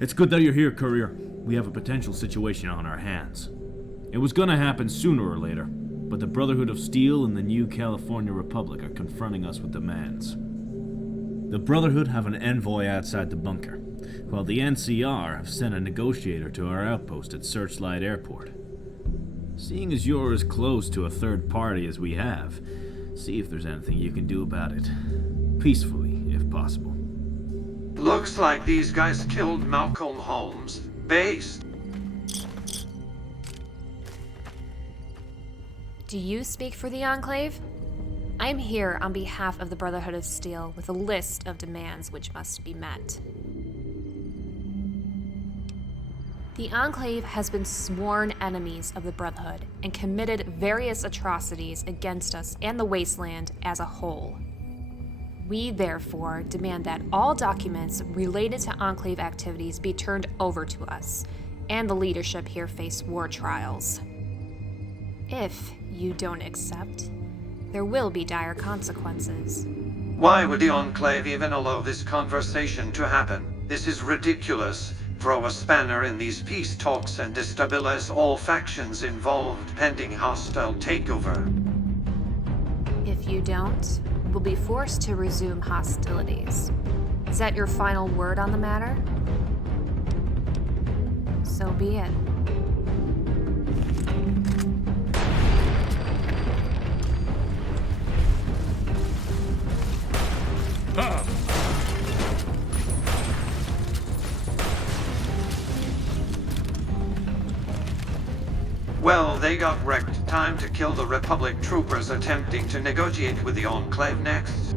It's good that you're here, Courier. We have a potential situation on our hands. It was gonna happen sooner or later, but the Brotherhood of Steel and the New California Republic are confronting us with demands. The Brotherhood have an envoy outside the bunker, while the NCR have sent a negotiator to our outpost at Searchlight Airport. Seeing as you're as close to a third party as we have, see if there's anything you can do about it. Peacefully, if possible. Looks like these guys killed Malcolm Holmes. Base. Do you speak for the Enclave? I'm here on behalf of the Brotherhood of Steel with a list of demands which must be met. The Enclave has been sworn enemies of the Brotherhood and committed various atrocities against us and the Wasteland as a whole. We therefore demand that all documents related to Enclave activities be turned over to us, and the leadership here face war trials. If you don't accept, there will be dire consequences. Why would the Enclave even allow this conversation to happen? This is ridiculous. Throw a spanner in these peace talks and destabilize all factions involved pending hostile takeover. If you don't, we'll be forced to resume hostilities. Is that your final word on the matter? So be it. Well, they got wrecked. Time to kill the Republic troopers attempting to negotiate with the Enclave next.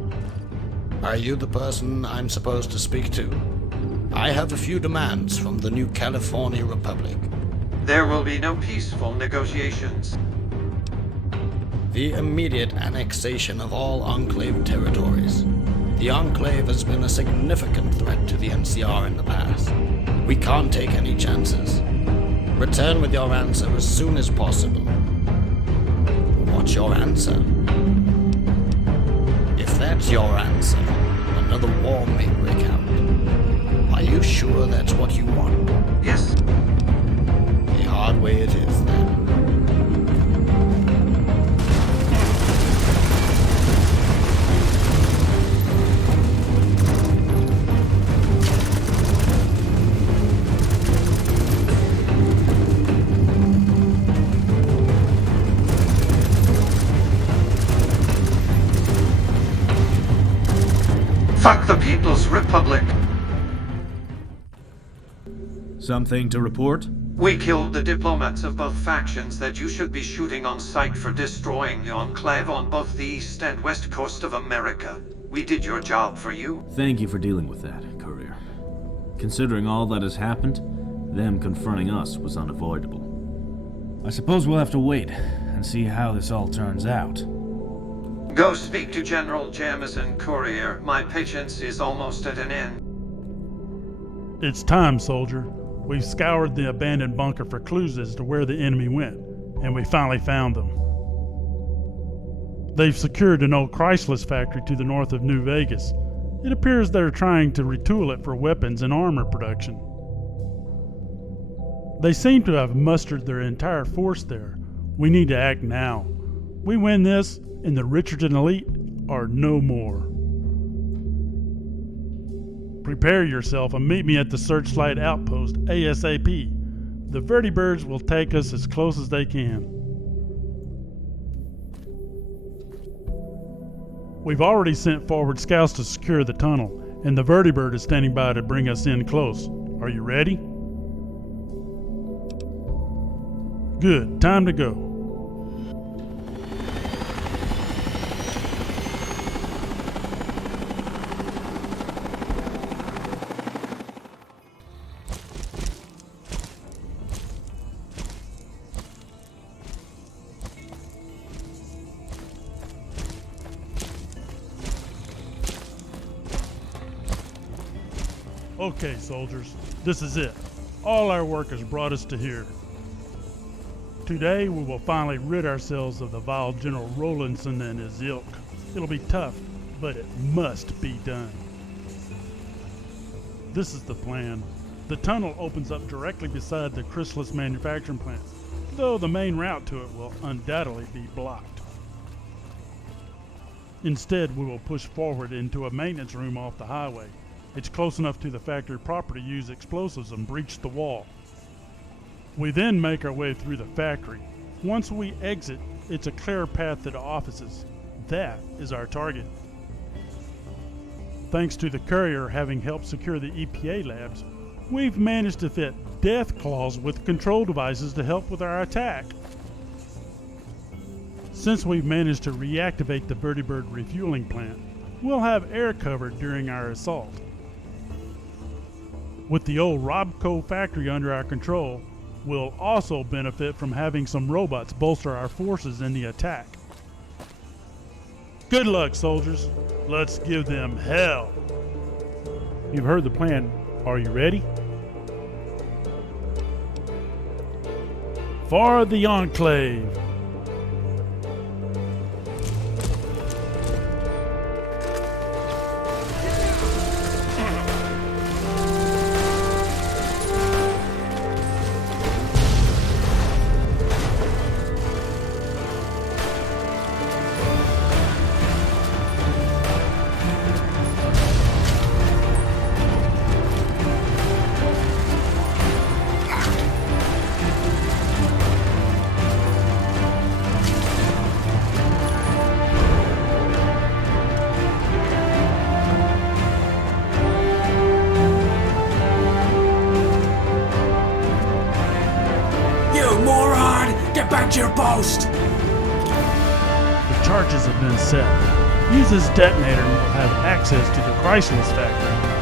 Are you the person I'm supposed to speak to? I have a few demands from the New California Republic. There will be no peaceful negotiations. The immediate annexation of all Enclave territories. The Enclave has been a significant threat to the NCR in the past. We can't take any chances. Return with your answer as soon as possible. What's your answer? If that's your answer, another war may break out. Are you sure that's what you want? Yes. The hard way it is, then. Fuck the People's Republic. Something to report? We killed the diplomats of both factions that you should be shooting on sight for destroying the Enclave on both the east and west coast of America. We did your job for you. Thank you for dealing with that, Courier. Considering all that has happened, them confronting us was unavoidable. I suppose we'll have to wait and see how this all turns out. Go speak to General Jamison, Courier. My patience is almost at an end. It's time, soldier. We've scoured the abandoned bunker for clues as to where the enemy went, and we finally found them. They've secured an old Chrysler factory to the north of New Vegas. It appears they're trying to retool it for weapons and armor production. They seem to have mustered their entire force there. We need to act now. We win this, and the Richardson elite are no more. Prepare yourself and meet me at the Searchlight Outpost ASAP. The vertibirds will take us as close as they can. We've already sent forward scouts to secure the tunnel, and the vertibird is standing by to bring us in close. Are you ready? Good, time to go. Okay, soldiers, this is it. All our work has brought us to here. Today, we will finally rid ourselves of the vile General Rowlandson and his ilk. It'll be tough, but it must be done. This is the plan. The tunnel opens up directly beside the chrysalis manufacturing plant, though the main route to it will undoubtedly be blocked. Instead, we will push forward into a maintenance room off the highway. It's close enough to the factory proper to use explosives and breach the wall. We then make our way through the factory. Once we exit, it's a clear path to the offices. That is our target. Thanks to the courier having helped secure the EPA labs, we've managed to fit death claws with control devices to help with our attack. Since we've managed to reactivate the Birdie Bird refueling plant, we'll have air cover during our assault. With the old Robco factory under our control, we'll also benefit from having some robots bolster our forces in the attack. Good luck, soldiers. Let's give them hell. You've heard the plan. Are you ready? For the Enclave. Get back to your post! The charges have been set. Use this detonator and we'll have access to the chrysalis factory.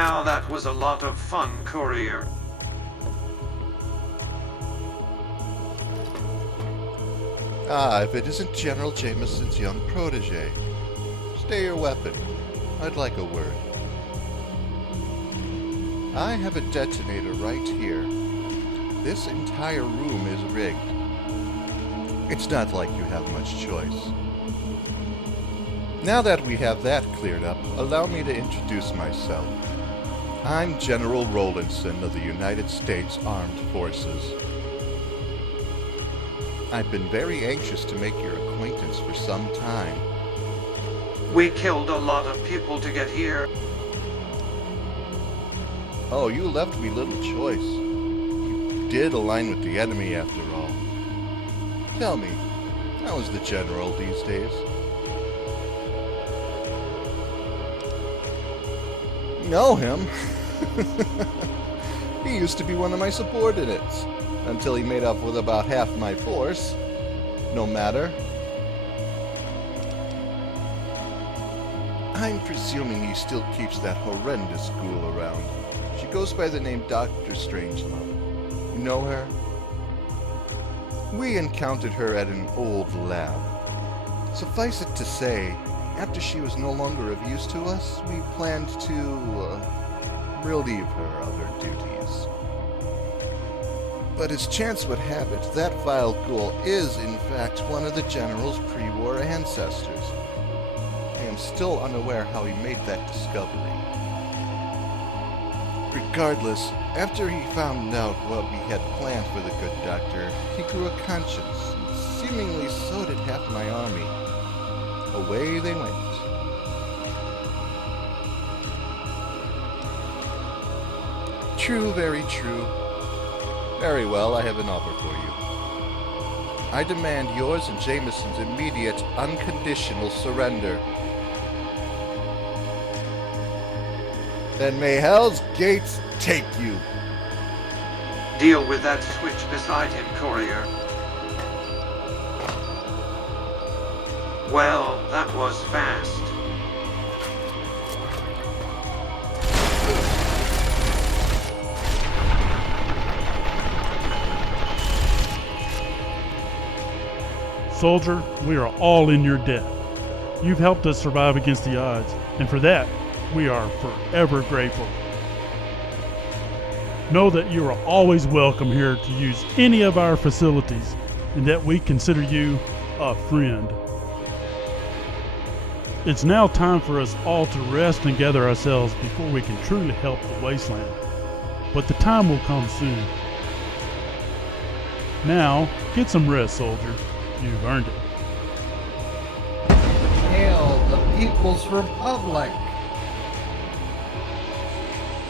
Now that was a lot of fun, courier. Ah, if it isn't General Jameson's young protege. Stay your weapon. I'd like a word. I have a detonator right here. This entire room is rigged. It's not like you have much choice. Now that we have that cleared up, allow me to introduce myself. I'm General Rowlandson of the United States Armed Forces. I've been very anxious to make your acquaintance for some time. We killed a lot of people to get here. Oh, you left me little choice. You did align with the enemy after all. Tell me, how is the General these days? Know him? He used to be one of my subordinates, until he made up with about half my force. No matter. I'm presuming he still keeps that horrendous ghoul around. She goes by the name Dr. Strangelove. You know her? We encountered her at an old lab. Suffice it to say, after she was no longer of use to us, we planned to relieve her of her duties. But as chance would have it, that vile ghoul is, in fact, one of the General's pre-war ancestors. I am still unaware how he made that discovery. Regardless, after he found out what we had planned for the good doctor, he grew a conscience, and seemingly so did half my army. Away they went. True, very true. Very well, I have an offer for you. I demand yours and Jameson's immediate, unconditional surrender. Then may Hell's Gates take you. Deal with that switch beside him, courier. Well, that was fast. Soldier, we are all in your debt. You've helped us survive against the odds, and for that, we are forever grateful. Know that you are always welcome here to use any of our facilities, and that we consider you a friend. It's now time for us all to rest and gather ourselves before we can truly help the wasteland. But the time will come soon. Now, get some rest, soldier. You've earned it. Hail the People's Republic!